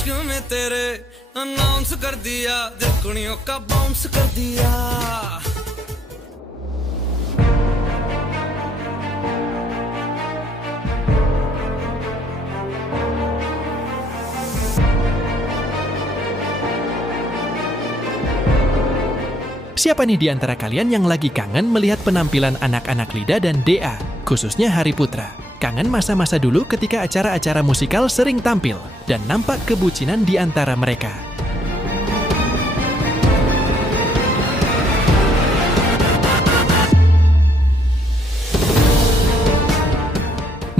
इश्क में तेरे अनाउंस कर दिया, दिल कुड़ियों का बाउंस कर दिया. Siapa nih di antara kalian yang lagi kangen melihat penampilan anak-anak Lida dan Dea, khususnya Hari Putra? Kangen masa-masa dulu ketika acara-acara musikal sering tampil dan nampak kebucinan di antara mereka.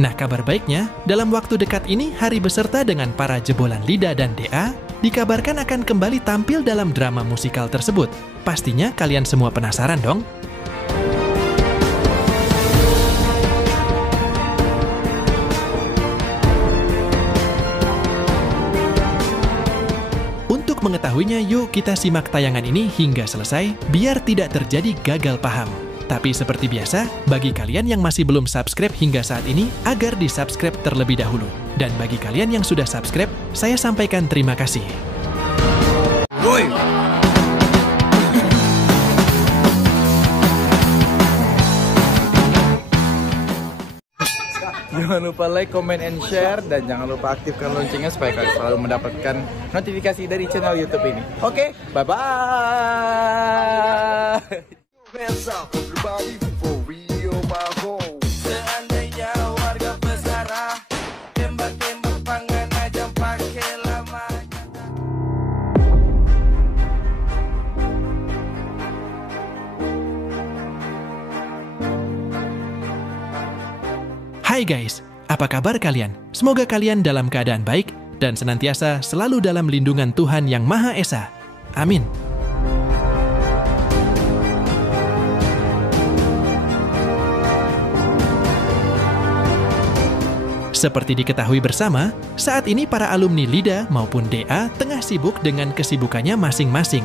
Nah, kabar baiknya, dalam waktu dekat ini Hari beserta dengan para jebolan Lida dan Dea dikabarkan akan kembali tampil dalam drama musikal tersebut. Pastinya kalian semua penasaran dong? Untuk mengetahuinya, yuk kita simak tayangan ini hingga selesai, biar tidak terjadi gagal paham. Tapi seperti biasa, bagi kalian yang masih belum subscribe hingga saat ini, agar di-subscribe terlebih dahulu. Dan bagi kalian yang sudah subscribe, saya sampaikan terima kasih. Woi. Jangan lupa like, comment, and share, dan jangan lupa aktifkan loncengnya supaya kalian selalu mendapatkan notifikasi dari channel YouTube ini. Oke, bye-bye! Seandainya warga pesara tembak-tembak pangan aja pakai lama. Hai guys, apa kabar kalian? Semoga kalian dalam keadaan baik dan senantiasa selalu dalam lindungan Tuhan Yang Maha Esa. Amin. Seperti diketahui bersama, saat ini para alumni Lida maupun Dea tengah sibuk dengan kesibukannya masing-masing.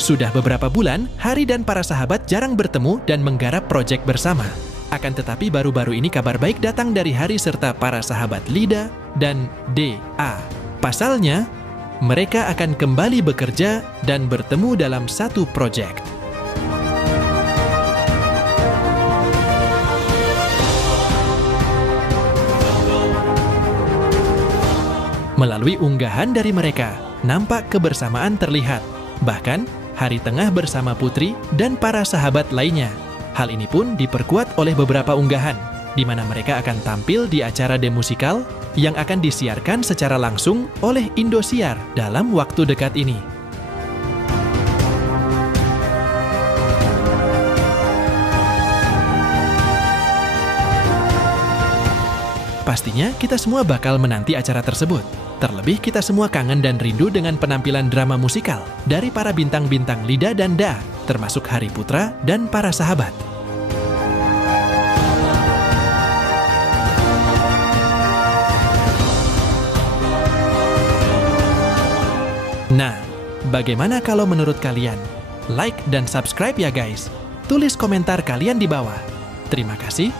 Sudah beberapa bulan, Hari dan para sahabat jarang bertemu dan menggarap proyek bersama. Akan tetapi baru-baru ini kabar baik datang dari Hari serta para sahabat Lida dan Dea. Pasalnya, mereka akan kembali bekerja dan bertemu dalam satu proyek. Melalui unggahan dari mereka, nampak kebersamaan terlihat. Bahkan, Hari tengah bersama Putri dan para sahabat lainnya. Hal ini pun diperkuat oleh beberapa unggahan, di mana mereka akan tampil di acara demusikal yang akan disiarkan secara langsung oleh Indosiar dalam waktu dekat ini. Pastinya kita semua bakal menanti acara tersebut. Terlebih kita semua kangen dan rindu dengan penampilan drama musikal dari para bintang-bintang Lida dan Dea, termasuk Hari Putra dan para sahabat. Nah, bagaimana kalau menurut kalian? Like dan subscribe ya guys. Tulis komentar kalian di bawah. Terima kasih.